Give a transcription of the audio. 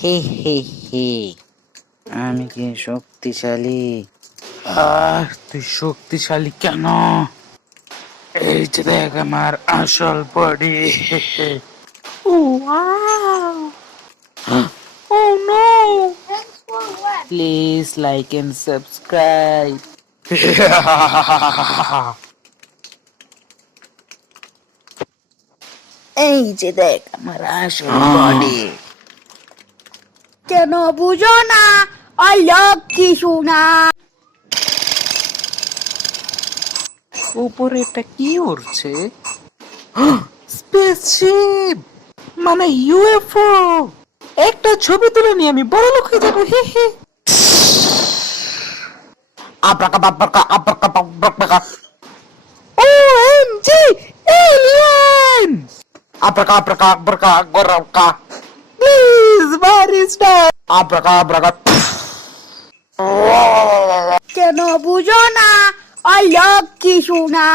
হে হে হে, আমি কি শক্তিশালী? তুই শক্তিশালী কেন? এই যে দেখ আমার আসল body. Oh wow, oh no, please like and subscribe. এই যে দেখ আমার আসল বডি। কেন বুঝো না অলক্ষী সোনা? উপরে এটা কি উড়ছে? স্পেসশিপ, মানে ইউএফও। একটা ছবি তুলে নিয়ে আমি বড় লোক হয়ে যাবো। হে হে। আব্রাকাবাব্রাকা আব্রাকাবাব্রাকা। OMG, alien! আব্রাকাবাব্রাকা আব্রাকা। Please barista. আব্রাকাবাব্রাকা। কেন বুঝো না অলক্ষী সোনা?